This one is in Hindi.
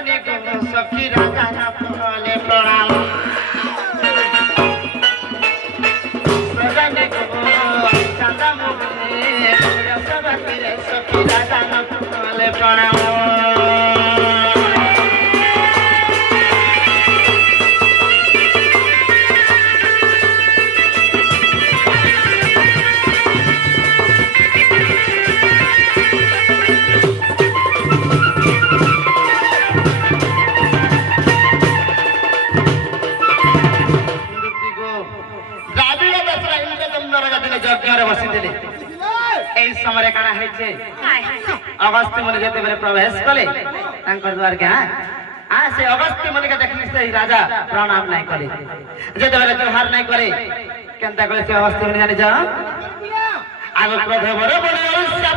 सजनी को सखी राजा ना बोले प्रणाम सजनी को चंदा मुझे सखी राजा ना बोले प्रणाम समय काना है अगस्त्य मुनि जेते बेले प्रवेश कले द्वार के से अगस्त्य मुनि के देखनी से राजा प्रणाम नहीं करे जेते बेले जोहार नहीं करे केनता करे से अगस्त्य मुनि जानि जा आगो क्रोध बड़े बड़े